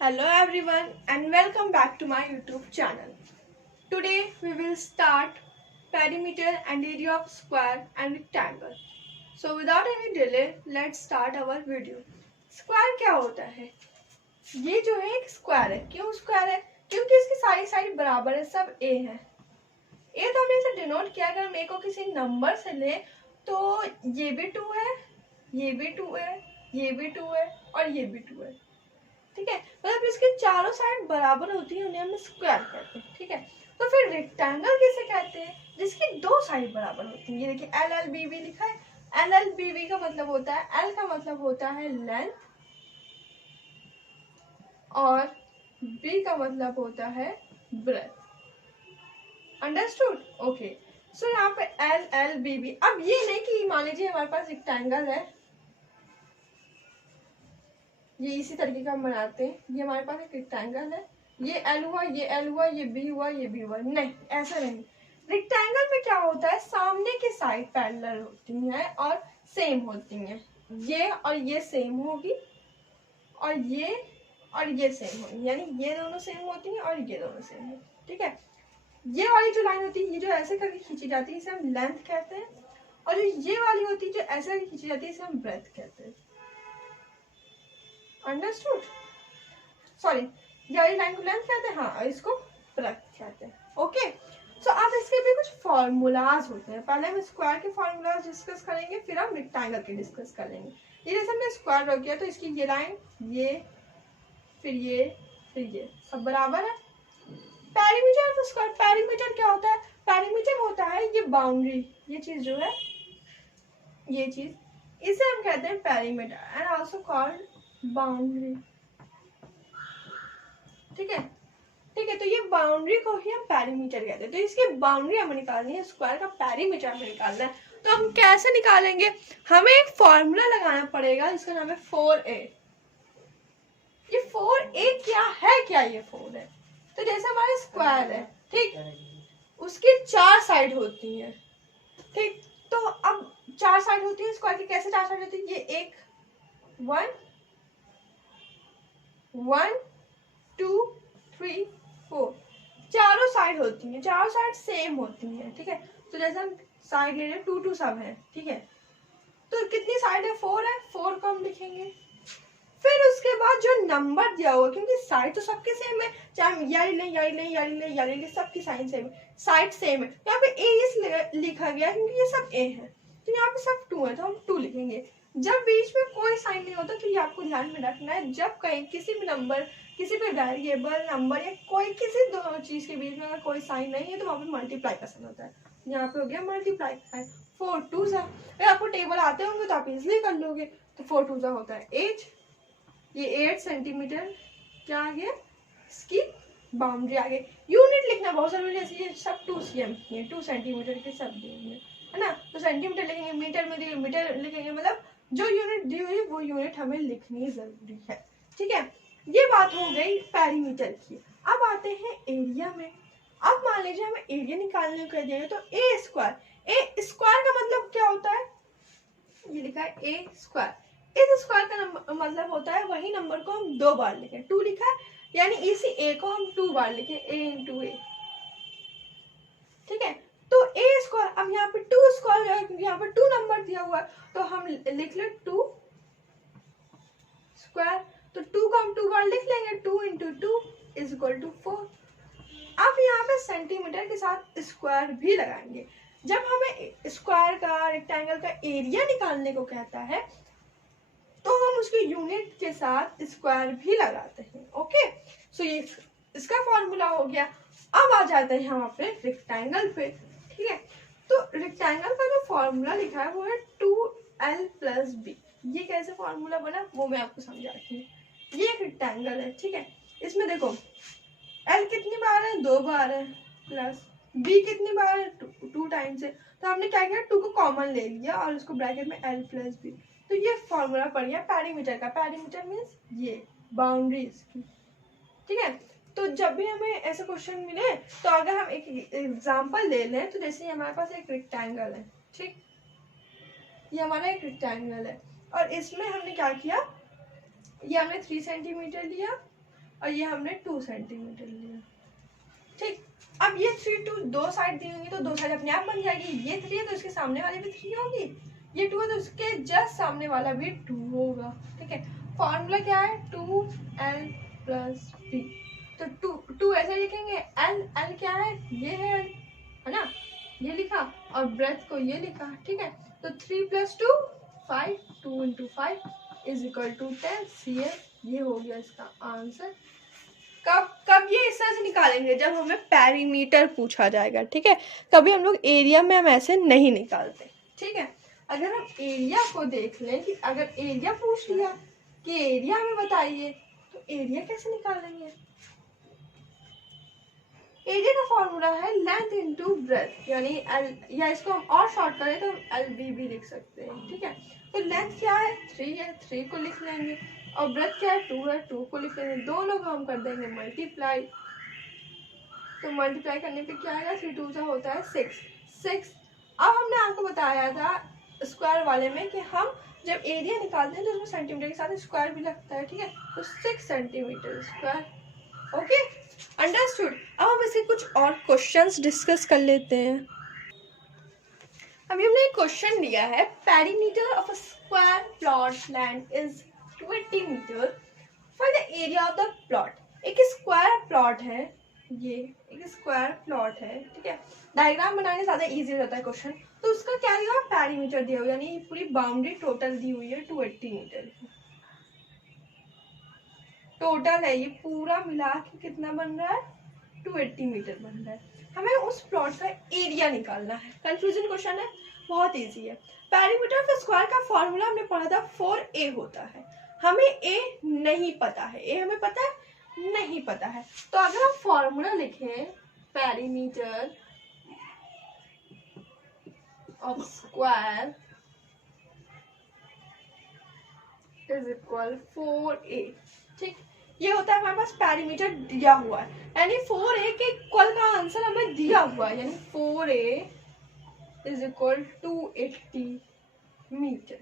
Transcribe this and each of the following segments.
Hello everyone and welcome back to my YouTube channel. Today we will start perimeter and area of square and rectangle. So without any delay, let's start our video. Square क्या होता है? ये जो है एक square है. क्यों square है? क्योंकि इसकी सारी साइड बराबर है, सब a है. a तो हमने इसे डिनोट किया. अगर हम a को किसी नंबर से ले तो ये भी 2 है, ये भी 2 है, ये भी 2 है और ये भी 2 है. ठीक है, मतलब इसके चारों साइड बराबर होती है, उन्हें हम स्क्वायर कहते हैं. ठीक है, तो फिर रेक्टेंगल किसे कहते हैं? जिसकी दो साइड बराबर होती है. ये देखिए एल एल बी बी लिखा है. एल एल बी बी का मतलब होता है, एल का मतलब होता है लेंथ और बी का मतलब होता है ब्रेथ. अंडरस्टूड? ओके. सो यहाँ पे एल एल बी बी. अब ये नहीं कि मान लीजिए हमारे पास रेक्टेंगल है, ये इसी तरीके का हम बनाते हैं. ये हमारे पास एक रेक्टेंगल है, ये एल हुआ, ये एल हुआ, ये बी हुआ, ये बी हुआ. नहीं, ऐसा नहीं. रेक्टेंगल में क्या होता है, सामने की साइड पैरेलल होती हैं और सेम होती हैं. ये और ये सेम होगी और ये सेम होगी, यानी ये दोनों सेम होती हैं और ये दोनों सेम है. ठीक है, ये वाली जो लाइन होती है, ये जो ऐसे करके खींची जाती है, इसे हम लेंथ कहते हैं. और जो ये वाली होती है, जो ऐसे करके खींची जाती है, इसे हम ब्रेथ कहते हैं. अंडरस्टूड? सॉरी, ये लाइन को लेंथ कहते हैं, हाँ, इसको ब्रेथ कहते हैं. ओके, सो अब इसके भी कुछ फॉर्मूलाज होते हैं. पहले हम स्क्वायर के फॉर्मूलाज डिस्कस करेंगे, फिर हम रेक्टेंगल के डिस्कस करेंगे. ये जैसे हमने स्क्वायर ड्रॉ किया तो इसकी ये लाइन, ये फिर ये सब बराबर है. पेरीमीटर ऑफ स्क्वायर, पेरीमीटर क्या होता है? पेरीमीटर होता है ये बाउंड्री, ये चीज जो है, ये चीज, इसे हम कहते हैं perimeter and also called boundary. ठीक है, ठीक है, तो ये बाउंड्री को ही हम पेरीमीटर कहते हैं. तो इसकी बाउंड्री हमें निकालनी है, स्क्वायर का पेरीमीटर हमें निकालना है. तो हम कैसे निकालेंगे? हमें एक फॉर्मूला लगाना पड़ेगा जिसका नाम है 4a. ये 4a क्या है? क्या ये 4 है? तो जैसे हमारे स्क्वायर है, ठीक, उसकी 4 साइड होती है. ठीक, तो अब 4 साइड होती है स्क्वायर की. कैसे 4 साइड होती है? ये एक 1 1 2 3 4 चारों साइड होती हैं, चारों साइड सेम होती हैं. ठीक है, तो जैसे हम साइड ले रहे हैं, 2 2 सब है. ठीक है, तो कितनी साइड है? 4 है. 4 को हम लिखेंगे. फिर उसके बाद जो नंबर दिया हुआ, क्योंकि साइड तो सबके सेम है, चाहे हम यारी लें, यारी लें, यारी लें, यारी लें, सबकी साइड सेम है, साइड सेम है. यहाँ पे ए इस लिखा गया क्योंकि ये सब ए है, तो यहाँ पे सब 2 है, तो हम 2 लिखेंगे. जब बीच में कोई साइन नहीं होता तो ये आपको ध्यान में रखना है. जब कहीं किसी भी नंबर, किसी भी वेरिएबल नंबर या कोई किसी दोनों चीज के बीच में अगर कोई साइन नहीं है तो वहां पे मल्टीप्लाई का साइन होता है. यहाँ पे हो गया मल्टीप्लाई का साइन. 4 2 सा, अगर आपको टेबल आते होंगे तो आप इजिली कर लोगे. तो 4 2 सा होता है 8. ये 8 सेंटीमीटर क्या आ गया? इसकी बाउंड्री आ गई. यूनिट लिखना बहुत जरूरी है, ये सब 2 cm, ये 2 सेंटीमीटर के सब दिए है ना. तो सेंटीमीटर लिखेंगे, मीटर में दिए मीटर लिखेंगे, मतलब जो यूनिट दी हुई वो यूनिट हमें लिखनी जरूरी है. ठीक है, ये बात हो गई पेरीमीटर की. अब आते हैं एरिया में. अब मान लीजिए हमें एरिया निकालने को दिया तो ए स्क्वायर. ए स्क्वायर का मतलब क्या होता है? ये लिखा है ए स्क्वायर. इस स्क्वायर का मतलब होता है वही नंबर को हम 2 बार लिखें. 2 लिखा है यानी इसी ए को हम 2 बार लिखें, ए इंटू ए. ठीक है, तो ए स्क्वायर. अब यहाँ पे 2 स्क्वायर, क्योंकि यहाँ पे 2 नंबर दिया हुआ है तो हम लिख ले 2 स्क्वायर. तो 2 को हम 2 बार लिख लेंगे, 2 इंटू 2 इज इक्वल टू 4. अब यहाँ पे सेंटीमीटर के साथ स्क्वायर भी लगाएंगे. जब हमें स्क्वायर का, रेक्टेंगल का एरिया निकालने को कहता है तो हम उसके यूनिट के साथ स्क्वायर भी लगाते हैं. ओके, सो ये इसका फॉर्मूला हो गया. अब आ जाते हैं हम अपने रेक्टेंगल पे. ठीक है, तो रेक्टेंगल का जो फॉर्मूला लिखा है वो है 2l प्लस बी. ये कैसे फॉर्मूला बना वो मैं आपको समझाती हूँ. ये एक रेक्टेंगल है. ठीक है, इसमें देखो l कितनी बार है? 2 बार है, प्लस b कितनी बार है? 2 टाइम्स है. तो हमने क्या किया, 2 को कॉमन ले लिया और उसको ब्रैकेट में l प्लस बी. तो ये फॉर्मूला पड़ गया पेरीमीटर का. पेरीमीटर मीन्स ये बाउंड्री इसकी. ठीक है, तो जब भी हमें ऐसे क्वेश्चन मिले तो अगर हम एक एग्जांपल ले लें, तो जैसे हमारे पास एक रेक्टेंगल है. ठीक, ये हमारा एक रेक्टेंगल है और इसमें हमने क्या किया, ये हमने 3 सेंटीमीटर लिया और ये हमने 2 सेंटीमीटर लिया। ठीक, अब ये 3 2 दो साइड दी होंगी तो दो साइड अपने आप बन जाएगी। ये 3 है तो इसके सामने वाली भी 3 होगी, ये 2 है तो उसके जस्ट सामने वाला भी 2 होगा। ठीक है, फॉर्मूला क्या है 2l + b। तो 2 ऐसे लिखेंगे, l क्या है, ये है ना, ये लिखा, और ब्रेथ को ये लिखा। ठीक है, तो 3 + 2 5, 2 × 5 = 10 cm। ये हो गया इसका आंसर। कब ये इस तरह से निकालेंगे, जब हमें पेरीमीटर पूछा जाएगा। ठीक है, कभी हम लोग एरिया में हम ऐसे नहीं निकालते। ठीक है, अगर हम एरिया को देख लें कि अगर एरिया पूछ लिया कि एरिया हमें बताइए, तो एरिया कैसे निकालेंगे। एरिया का फॉर्मूला है लेंथ इनटू ब्रेथ, यानी एल, या इसको हम और शॉर्ट करें तो हम LB भी लिख सकते हैं। ठीक है, तो लेंथ क्या है 3 है, 3 को लिख लेंगे, और ब्रेथ क्या है 2 है, 2 को लिख लेंगे। दोनों को हम कर देंगे मल्टीप्लाई, तो मल्टीप्लाई करने पे क्या आएगा, 3 2 होता है 6। अब हमने आपको बताया था स्क्वायर वाले में कि हम जब एरिया निकालते हैं तो उसमें सेंटीमीटर के साथ स्क्वायर भी लगता है। ठीक है, तो 6 सेंटीमीटर स्क्वायर। Okay, understood. अब हम इसके कुछ और क्वेश्चंस डिस्कस कर लेते हैं। अभी हमने एक क्वेश्चन दिया है, perimeter of a square plot land is 20 metre, find the area of the plot. एक स्क्वायर प्लॉट है, ये एक स्क्वायर प्लॉट है। ठीक है, डायग्राम बनाने ज्यादा इजी हो जाता है क्वेश्चन, तो उसका क्या दिया हुआ, पेरीमीटर दिया हुआ, यानी पूरी बाउंड्री टोटल दी हुई है 280 मीटर की। टोटल है ये पूरा मिला के कितना बन रहा है, 280 मीटर बन रहा है। हमें उस प्लॉट का एरिया निकालना है। कंफ्यूजन क्वेश्चन है, बहुत इजी है। पेरीमीटर ऑफ स्क्वायर का फॉर्मूला हमने पढ़ा था 4a होता है। हमें a नहीं पता है, a हमें पता है नहीं पता है, तो अगर हम फॉर्मूला लिखें perimeter of square is equal 4a। ठीक, ये होता है हमारे पास पेरीमीटर दिया हुआ है, यानी 4a के इक्वल का आंसर हमें दिया हुआ है, यानी 4a इज इक्वल 280 मीटर।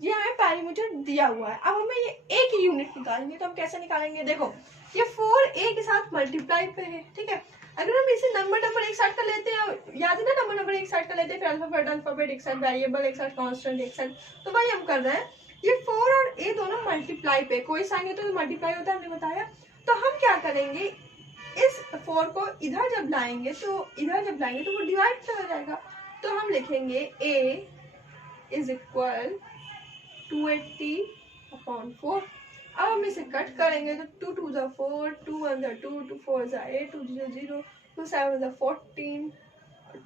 ये हमें पेरीमीटर दिया हुआ है। अब हमें ये a की यूनिट निकालेंगे, तो हम कैसे निकालेंगे, देखो ये 4a के साथ मल्टीप्लाई पे है। ठीक है, अगर हम इसे नंबर एक साइड का लेते हैं, याद है ना, नंबर एक साइड का लेते हैं, फिर अल्फाबेट एक साइड, वेरिएबल एक साइड, कांस्टेंट एक साइड, तो भाई हम कर रहे हैं ये 4 और a दोनों मल्टीप्लाई पे, कोई साइन है तो मल्टीप्लाई होता है, हमने बताया। तो हम क्या करेंगे, इस 4 को इधर जब लाएंगे तो वो डिवाइड हो जाएगा, तो हम लिखेंगे a इज इक्वल 280/4। अब हम इसे कट करेंगे तो 2 2 = 4, 2 1 = 2, 2 4 = 8, 2 0 0, 2 7 = 14,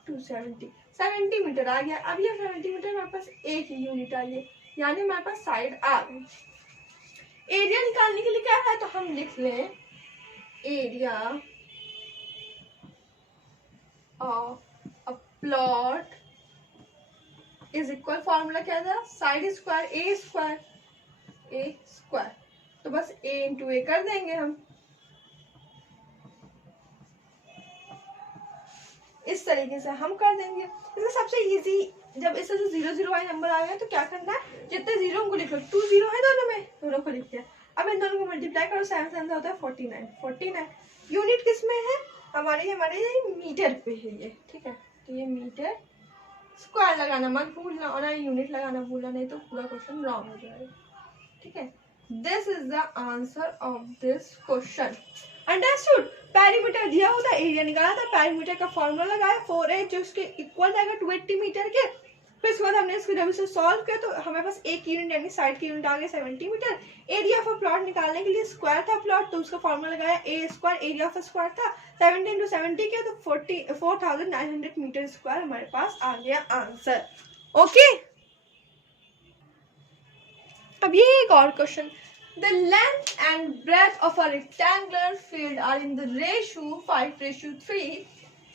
270 मीटर आ गया। अब ये 70 मीटर हमारे पास a की यूनिट आई है, यानी हमारे पास साइड आ गई। एरिया निकालने के लिए क्या है, तो हम लिख लें area of a plot is equal, formula क्या था, साइड स्क्वायर ए स्क्वायर, तो बस a × a कर देंगे हम। इस तरीके से हम कर देंगे। इसमें सबसे इजी, जब इससे 0 0 वाले नंबर आ गए तो क्या करना है, जितने जीरो उनको लिख लो, 2 0 है दोनों में, दोनों को लिख दिया। अब इन दोनों को मल्टीप्लाई करो, 7 7 होता है 49। यूनिट किस में है, हमारे मीटर पे है ये। ठीक है, तो ये मीटर स्क्वायर लगाना मत भूलना, और यूनिट लगाना भूलना, नहीं तो पूरा क्वेश्चन रॉन्ग हो जाएगा। ठीक है, this is the answer of this question. Understood. Perimeter दिया होता है, एरिया निकाला था, पेरीमीटर का फॉर्मूला लगाया 4a जो इसके इक्वल जाएगा 280 मीटर के। फिर इसके बाद हमने इसको जब इसे सॉल्व किया तो हमारे पास एक यूनिट यानी साइड की यूनिट आ गई 70 metre. Area of a plot निकालने के लिए स्क्वायर था प्लॉट, तो उसका फॉर्मूला लगाया a square, area of square था 70 × 70 के, तो 4900 मीटर स्क्वायर हमारे पास आ गया आंसर। ओके, अब ये एक और question, the length and breadth of a rectangular field are in the ratio 5:3.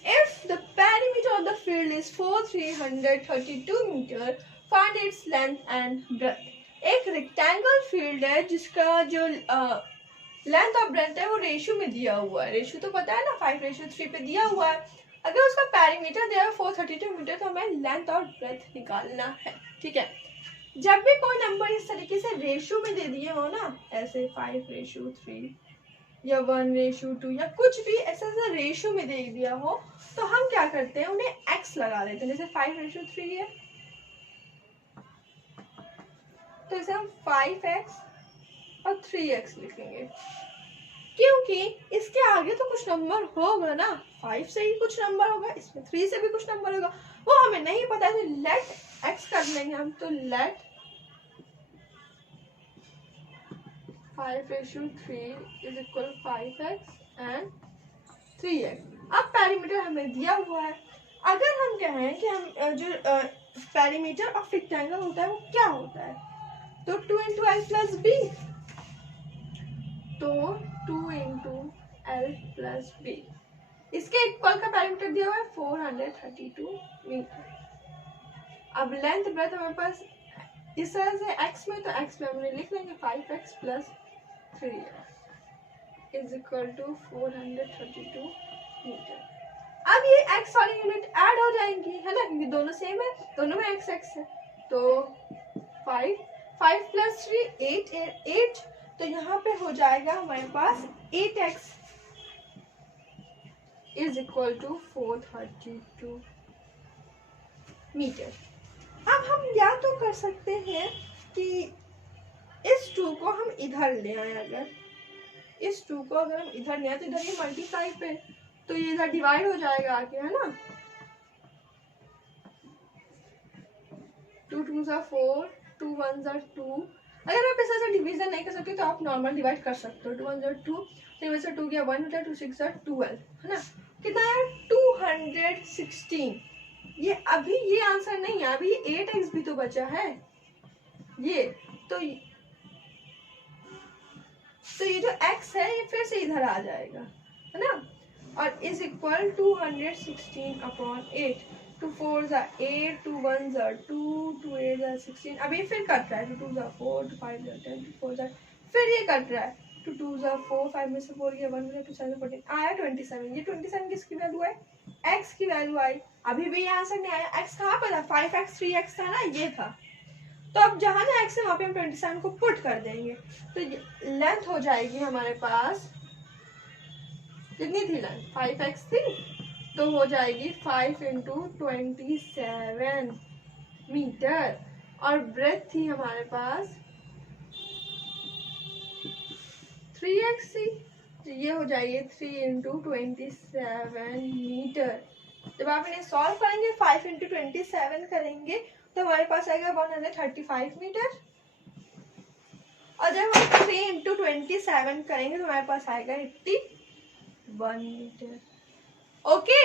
If the perimeter of the field is 4332 meter, find its length and breadth. एक रेक्टेंगल फील्ड है जिसका जो लेंथ और breath है वो रेशियो में दिया हुआ है। रेशियो तो पता है ना, 5:3 पे दिया हुआ है। अगर उसका पेरीमीटर दिया है 432 मीटर, तो हमें लेंथ और ब्रेथ निकालना है। ठीक है, जब भी कोई नंबर इस तरीके से रेशियो में दे दिए हो ना, ऐसे 5:3 या 1:2 या कुछ भी ऐसा रेशियो में दे दिया हो तो हम क्या करते हैं, उन्हें x लगा देते हैं। जैसे 5:3 है तो इसे हम 5x और 3x लिखेंगे, क्योंकि इसके आगे तो कुछ नंबर होगा ना, 5 से ही कुछ नंबर होगा, इसमें 3 से भी कुछ नंबर होगा, वो हमें नहीं पता है। तो लेट x कर लेंगे हम, तो late 5:3 is equal 5x and 3x। अब पेरीमीटर हमें दिया हुआ है। अगर हम कहें कि हम जो पेरीमीटर ऑफ रेक्टेंगल होता है वो क्या होता है, तो 2 × l + b, तो 2 × l + b, इसके इक्वल का पेरीमीटर दिया हुआ है 432 मीटर। अब लेंथ ब्रेथ हमारे पास इस तरह से x में, तो x में हमने लिख लेंगे 5x + 3x is equal to 432 metre. अब ये x वाली यूनिट ऐड हो जाएंगी, है ना, क्योंकि दोनों सेम है, दोनों में x है। तो 5 + 3 8, तो यहाँ पे हो जाएगा हमारे पास 8x is equal to 432 metre. अब हम या तो कर सकते हैं कि इस 2 को हम इधर ले आए, अगर इस 2 को अगर हम इधर ले आए तो इधर ये मल्टीप्लाई पे, तो ये इधर डिवाइड हो जाएगा आगे, है ना, 2 × 2 = 4, 2 × 1 = 2। अगर आप ऐसा डिवीजन नहीं कर सकते तो आप नॉर्मल डिवाइड कर सकते हो। 2 × 1 = 2, 3 में से 2 गया 1 होता है, 2 × 6 = 12, है ना, कितना है 216। ये अभी ये आंसर नहीं है, अभी 8x भी तो बचा है ये, तो ये जो x है ये फिर से इधर आ जाएगा, है ना, और इज इक्वल 216/8। 2 4 = 8, 2 1 = 2, 2 8 = 16। अब ये फिर कट रहा है, 2 2 = 4, 2 5 = 10, 2 4 = फिर ये कट रहा है, 2 2 = 4, 5 में से 4 गया 1 गया, 2 7 = 14, आया 27। ये 27 किसकी वैल्यू है, x की वैल्यू आई। अभी भी ये आंसर नहीं आया, x कहाँ पर था, 5x 3x था ना, ये था। तो अब जहां ना x है वहां पे हम 27 को पुट कर देंगे, तो लेंथ हो जाएगी हमारे पास, कितनी थी लेंथ, 5x थी, तो हो जाएगी 5 × 27 मीटर, और ब्रेथ थी हमारे पास 3x थी, तो ये हो जाएगी 3 × 27 मीटर। जब आप इन्हें सॉल्व करेंगे 5 × 27 करेंगे तो हमारे पास आएगा 135 मीटर, और जब हम 3 × 27 करेंगे तो हमारे पास आएगा 81 मीटर। ओके।